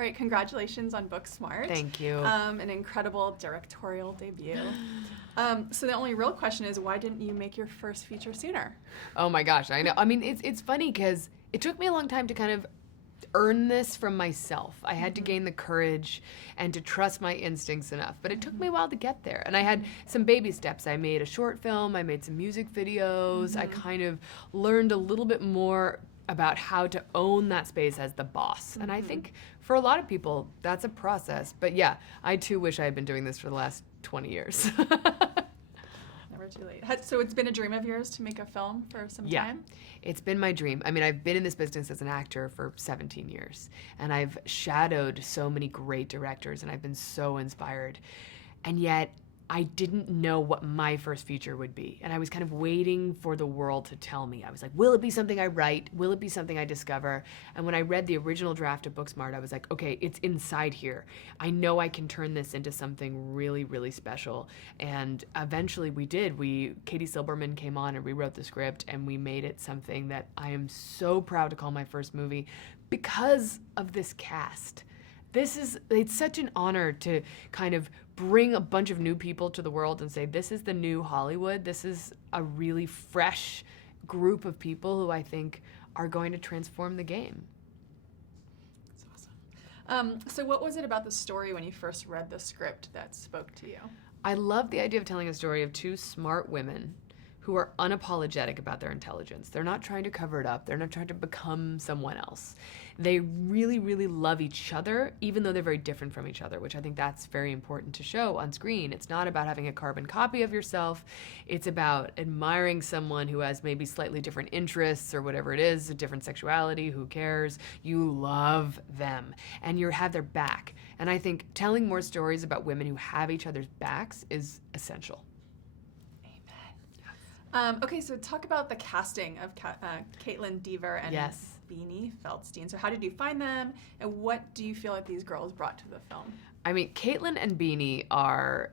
All right, congratulations on Booksmart. Thank you. An incredible directorial debut. So the only real question is, why didn't you make your first feature sooner? Oh my gosh, I know. I mean, it's funny because it took me a long time to kind of earn this from myself. I had to gain the courage and to trust my instincts enough, but it took me a while to get there. And I had some baby steps. I made a short film, I made some music videos, I kind of learned a little bit more about how to own that space as the boss. And I think for a lot of people, that's a process. But yeah, I too wish I had been doing this for the last 20 years. Never too late. So it's been a dream of yours to make a film for some time? It's been my dream. I mean, I've been in this business as an actor for 17 years, and I've shadowed so many great directors, and I've been so inspired. And yet, I didn't know what my first feature would be. And I was kind of waiting for the world to tell me. I was like, will it be something I write? Will it be something I discover? And when I read the original draft of Booksmart, I was like, okay, it's inside here. I know I can turn this into something really, really special. And eventually we did. Katie Silberman came on and rewrote the script, and we made it something that I am so proud to call my first movie because of this cast. It's such an honor to kind of bring a bunch of new people to the world and say, this is the new Hollywood. This is a really fresh group of people who I think are going to transform the game. That's awesome. So what was it about the story when you first read the script that spoke to you? I love the idea of telling a story of two smart women who are unapologetic about their intelligence. They're not trying to cover it up. They're not trying to become someone else. They really, really love each other, even though they're very different from each other, which I think that's very important to show on screen. It's not about having a carbon copy of yourself. It's about admiring someone who has maybe slightly different interests or whatever it is, a different sexuality, who cares? You love them, and you have their back. And I think telling more stories about women who have each other's backs is essential. Okay, so talk about the casting of Caitlin Dever and Beanie Feldstein. So how did you find them, and what do you feel like these girls brought to the film? I mean, Caitlin and Beanie are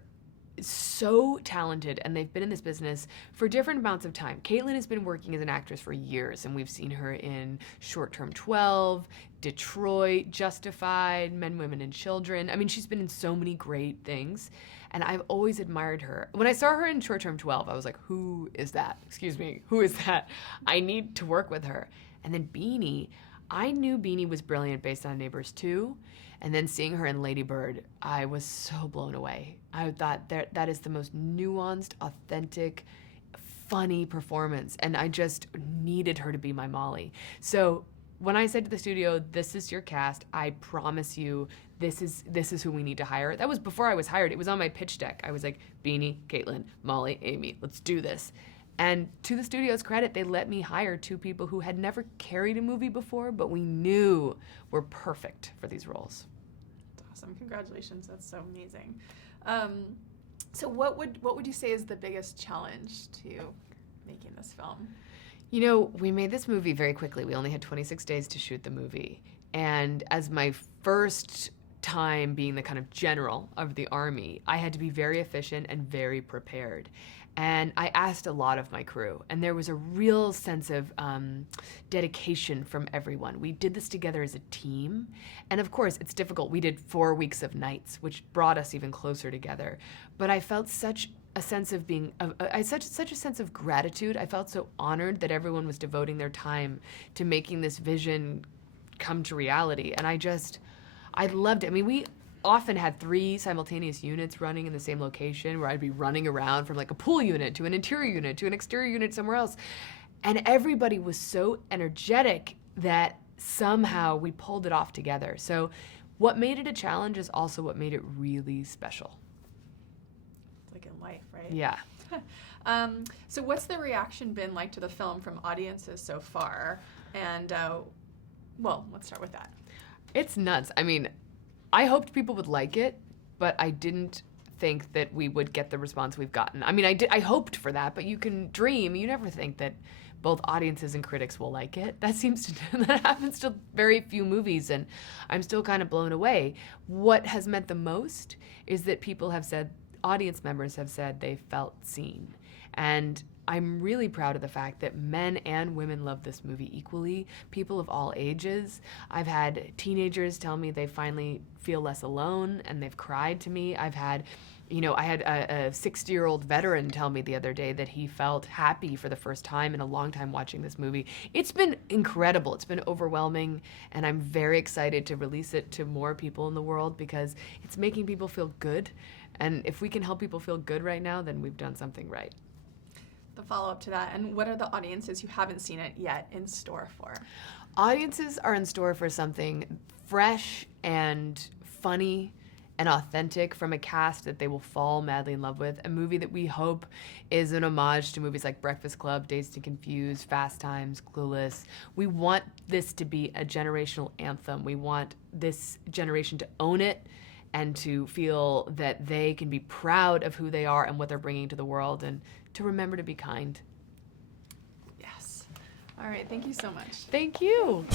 so talented, and they've been in this business for different amounts of time. Caitlin has been working as an actress for years, and we've seen her in Short Term 12, Detroit, Justified, Men, Women, and Children. I mean, she's been in so many great things, and I've always admired her. When I saw her in Short Term 12, I was like, who is that? Excuse me, who is that? I need to work with her. And then Beanie, I knew Beanie was brilliant based on Neighbors 2, and then seeing her in Lady Bird, I was so blown away. I thought that is the most nuanced, authentic, funny performance, and I just needed her to be my Molly. So when I said to the studio, this is your cast, I promise you, this is who we need to hire. That was before I was hired. It was on my pitch deck. I was like, Beanie, Caitlin, Molly, Amy, let's do this. And to the studio's credit, they let me hire two people who had never carried a movie before, but we knew were perfect for these roles. That's awesome. Congratulations. That's so amazing. So what would you say is the biggest challenge to making this film? You know, we made this movie very quickly. We only had 26 days to shoot the movie. And as my first time being the kind of general of the army, I had to be very efficient and very prepared. And I asked a lot of my crew, and there was a real sense of dedication from everyone. We did this together as a team, and of course, it's difficult. We did 4 weeks of nights, which brought us even closer together. But I felt such a sense of being, such a sense of gratitude. I felt so honored that everyone was devoting their time to making this vision come to reality, and I loved it. I mean, we often had 3 simultaneous units running in the same location where I'd be running around from like a pool unit to an interior unit to an exterior unit somewhere else. And everybody was so energetic that somehow we pulled it off together. So what made it a challenge is also what made it really special. It's like in life, right? Yeah. So what's the reaction been like to the film from audiences so far? And, well, let's start with that. It's nuts. I mean, I hoped people would like it, but I didn't think that we would get the response we've gotten. I mean, I hoped for that, but you can dream. You never think that both audiences and critics will like it. That happens to very few movies, and I'm still kind of blown away. What has meant the most is that people have said, audience members have said they felt seen. And I'm really proud of the fact that men and women love this movie equally, people of all ages. I've had teenagers tell me they finally feel less alone, and they've cried to me. I had a 60-year-old veteran tell me the other day that he felt happy for the first time in a long time watching this movie. It's been incredible. It's been overwhelming, and I'm very excited to release it to more people in the world because it's making people feel good. And if we can help people feel good right now, then we've done something right. The follow-up to that, and what are the audiences who haven't seen it yet in store for? Audiences are in store for something fresh and funny and authentic from a cast that they will fall madly in love with. A movie that we hope is an homage to movies like Breakfast Club, Dazed and Confused, Fast Times, Clueless. We want this to be a generational anthem. We want this generation to own it and to feel that they can be proud of who they are and what they're bringing to the world, and to remember to be kind. Yes. All right, thank you so much. Thank you.